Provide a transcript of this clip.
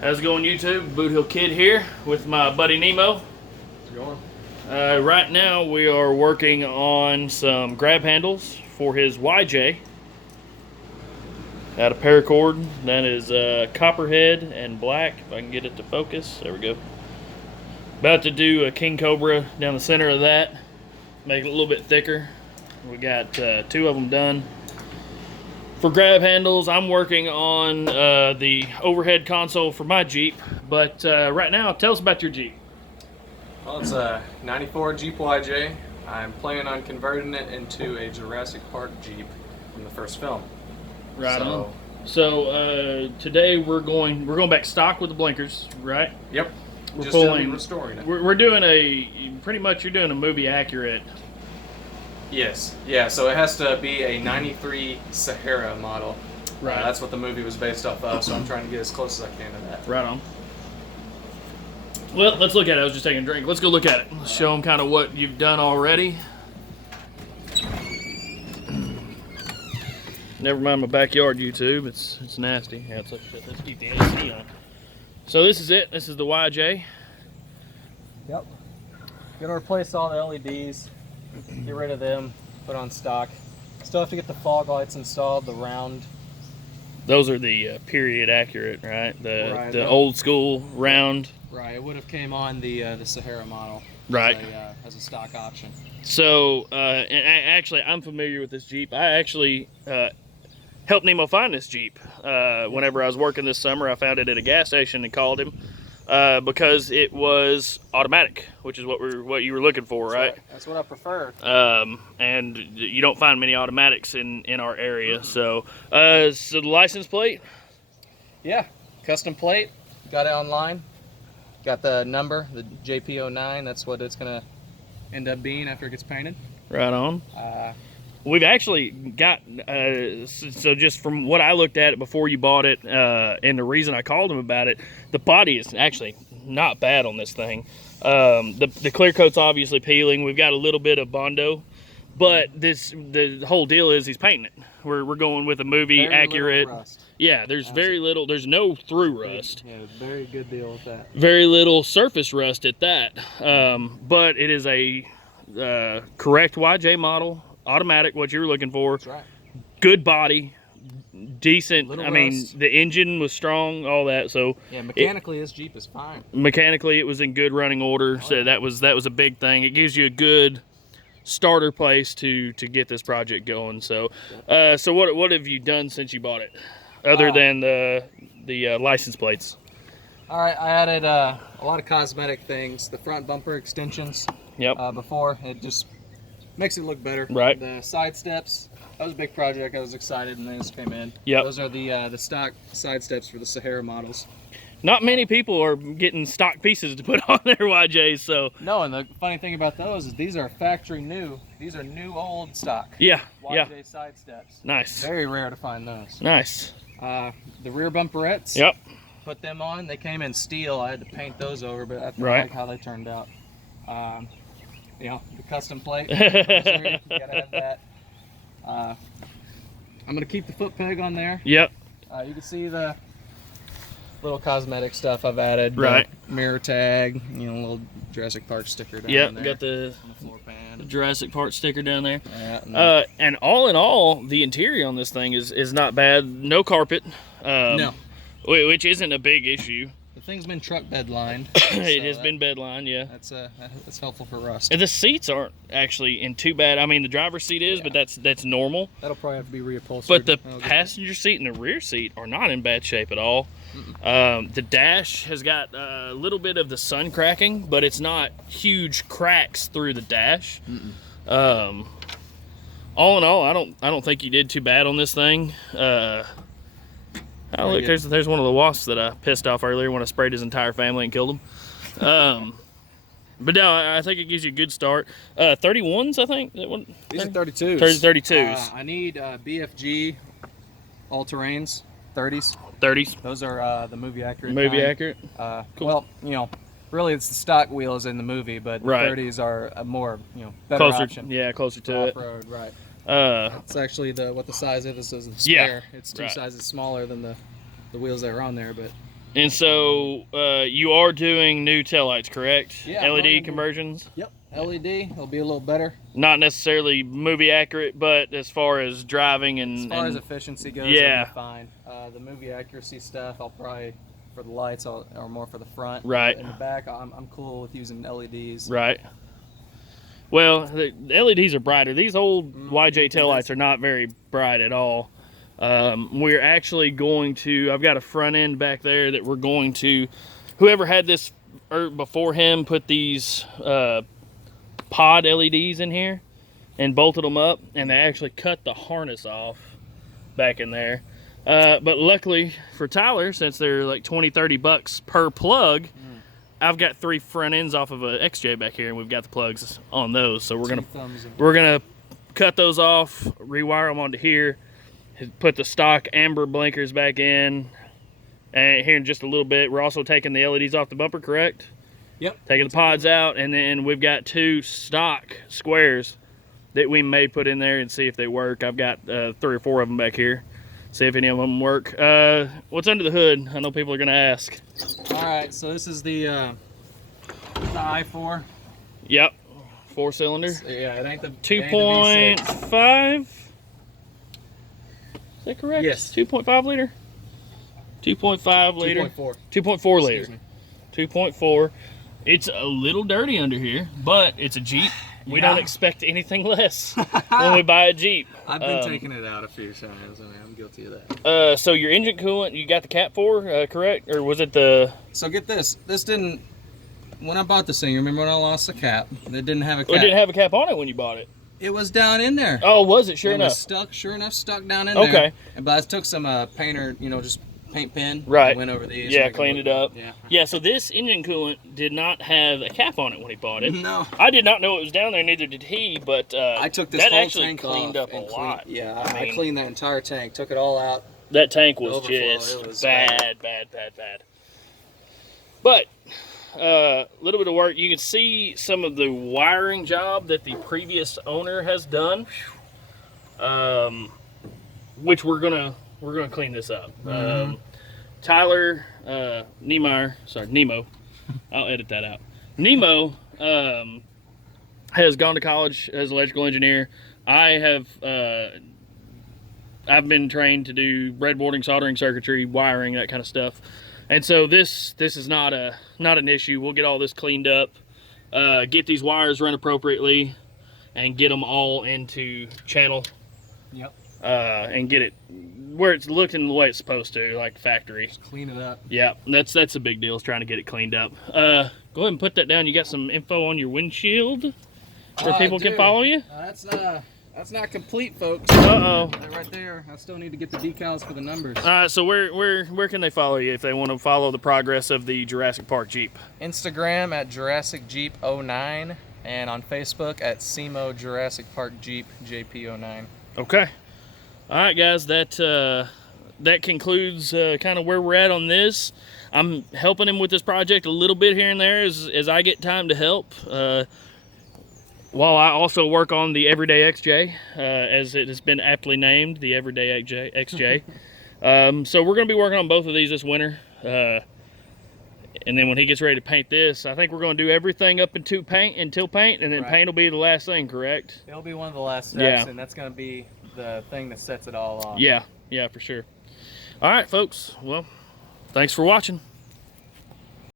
How's it going, YouTube? Boot Hill Kid here with my buddy Nemo. How's it going? Right now we are working on some grab handles for his YJ. Out of paracord. That is copperhead and black. If I can get it to focus. There we go. About to do a King Cobra down the center of that. Make it a little bit thicker. We got 2 of them done. For grab handles, I'm working on the overhead console for my Jeep. But right now, tell us about your Jeep. Well, it's a 94 Jeep YJ. I'm planning on converting it into a Jurassic Park Jeep from the first film. Right on. So today we're going back stock with the blinkers, right? Yep. We're restoring it. We're doing pretty much you're doing a movie accurate. Yes. Yeah. So it has to be a '93 Sahara model. Right. That's what the movie was based off of. So I'm trying to get as close as I can to that. Right on. Well, let's look at it. I was just taking a drink. Let's go look at it. Let's show them kind of what you've done already. Never mind my backyard, YouTube. It's nasty. Yeah, let's keep the AC on. So this is it. This is the YJ. Yep. Gonna replace all the LEDs. Get rid of them. Put on stock. Still have to get the fog lights installed. The round. Those are the period accurate, right? Right. The old school round. Right. It would have came on the Sahara model. Right. As a stock option. So, actually, I'm familiar with this Jeep. I actually helped Nemo find this Jeep. Whenever I was working this summer, I found it at a gas station and called him because it was automatic, which is what you were looking for, right? That's what I prefer. And you don't find many automatics in our area. So, so the license plate? Yeah, custom plate. Got it online. Got the number, the JP09. That's what it's gonna end up being after it gets painted. Right on. We've actually got, so just from what I looked at it before you bought it, and the reason I called him about it, the body is actually not bad on this thing. The clear coat's obviously peeling. We've got a little bit of Bondo, but the whole deal is he's painting it. We're going with a movie very accurate. Rust. Yeah, there's very little, there's no through rust. Yeah, very good deal with that. Very little surface rust at that. But it is a correct YJ model. Automatic, what you were looking for. That's right. Good body, decent. Little I mean, rust. the engine was strong, all that. So yeah, mechanically, this Jeep is fine. Mechanically, it was in good running order. Oh, So yeah. that was a big thing. It gives you a good starter place to get this project going. So, so what have you done since you bought it, other than the license plates? All right, I added a lot of cosmetic things. The front bumper extensions. Yep. Before it just makes it look better. Right. The side steps. That was a big project. I was excited when those came in. Yep. Those are the stock side steps for the Sahara models. Not many people are getting stock pieces to put on their YJs, so. No, and the funny thing about those is these are factory new. These are new old stock. Yeah, YJ side steps. Nice. Very rare to find those. Nice. The rear bumperettes. Yep. Put them on. They came in steel. I had to paint those over, but I like how they turned out. You know, the custom plate. You gotta have that. I'm gonna keep the foot peg on there. Yep. You can see the little cosmetic stuff I've added. Right. Mirror tag. You know, a little Jurassic Park sticker down Yep. there. Got the on the floor pan. Jurassic Park sticker down there. Yeah, and all in all, the interior on this thing is not bad. No carpet. No. Which isn't a big issue. The thing's been truck bed lined. It has been bed lined, yeah. That's helpful for rust. And the seats aren't actually in too bad. I mean, the driver's seat is, but that's normal. That'll probably have to be reupholstered. But the passenger seat and the rear seat are not in bad shape at all. The dash has got a little bit of the sun cracking, but it's not huge cracks through the dash. All in all, I don't think you did too bad on this thing. Oh, look, there's one of the wasps that I pissed off earlier when I sprayed his entire family and killed him. But no, I think it gives you a good start. 31s, I think. These are 32s. 32s. I need BFG all-terrains, 30s. 30s. Those are the movie accurate. Movie accurate. Cool. Well, you know, really it's the stock wheels in the movie, but the 30s are a more, you know, better closer option. Yeah, closer to it. Off-road, right. It's actually what the size of this is. The spare. Yeah, It's two sizes smaller than the wheels that are on there, but And so you are doing new taillights, correct? Yeah. LED conversions? Yep. LED. It'll be a little better. Not necessarily movie accurate, but as far as driving and... As far as efficiency goes, yeah. it'll be fine. The movie accuracy stuff, I'll probably, for the lights, or more for the front. Right. In the back, I'm cool with using LEDs. Right. Well, the LEDs are brighter. These old YJ taillights are not very bright at all. We're actually going to, I've got a front end back there that we're going to, whoever had this before him put these pod LEDs in here and bolted them up, and they actually cut the harness off back in there. But luckily for Tyler, since they're like 20-30 bucks per plug, I've got 3 front ends off of a XJ back here, and we've got the plugs on those. So we're gonna cut those off, rewire them onto here, put the stock amber blinkers back in, and here in just a little bit. We're also taking the LEDs off the bumper, correct? Yep. Taking the pods out, and then we've got 2 stock squares that we may put in there and see if they work. I've got 3 or 4 of them back here. See if any of them work. What's under the hood? I know people are gonna ask. All right, so this is the i4. Yep, 4-cylinder. Yeah, it ain't the 2.5. Is that correct? Yes. 2.5 liter. 2.5 liter. 2.4. 2.4 liter. 2.4. It's a little dirty under here, but it's a Jeep. We don't expect anything less when we buy a Jeep. I've been taking it out a few times. I mean, I'm guilty of that. So your engine coolant, you got the cap for, correct? Or was it the... So get this. This didn't... When I bought this thing, you remember when I lost the cap? It didn't have a cap. It didn't have a cap on it when you bought it. It was down in there. Oh, was it? Sure it enough. Was stuck, sure enough, stuck down in there. Okay. But I took some painter, just paint pen. Right. Went over these. Yeah, cleaned it up. Yeah. Yeah, so this engine coolant did not have a cap on it when he bought it. No. I did not know it was down there, neither did he, but I took this that whole actually tank cleaned off up a lot. Yeah, I cleaned that entire tank, took it all out. That tank was Overflow, just it was bad. But a little bit of work. You can see some of the wiring job that the previous owner has done, which we're gonna clean this up. Tyler Nemo, I'll edit that out. Nemo has gone to college as an electrical engineer. I've been trained to do breadboarding, soldering, circuitry, wiring, that kind of stuff. And so this is not an issue. We'll get all this cleaned up, get these wires run appropriately, and get them all into channel. Yep. And get it where it's looking the way it's supposed to, like factory. Just clean it up. Yeah, that's a big deal, is trying to get it cleaned up. Go ahead and put that down. You got some info on your windshield where people can follow you? That's not complete, folks. Uh-oh. They're right there. I still need to get the decals for the numbers. All right, so where can they follow you if they want to follow the progress of the Jurassic Park Jeep? Instagram at Jurassic Jeep 09 and on Facebook at SEMO Jurassic Park Jeep JP09. Okay. All right, guys, that concludes kind of where we're at on this. I'm helping him with this project a little bit here and there as I get time to help. While I also work on the Everyday XJ, as it has been aptly named, the Everyday XJ. So we're going to be working on both of these this winter. And then when he gets ready to paint this, I think we're going to do everything up until paint, and then paint will be the last thing, correct? It'll be one of the last steps, and that's going to be the thing that sets it all off. Yeah, for sure. All right, folks. Well, thanks for watching.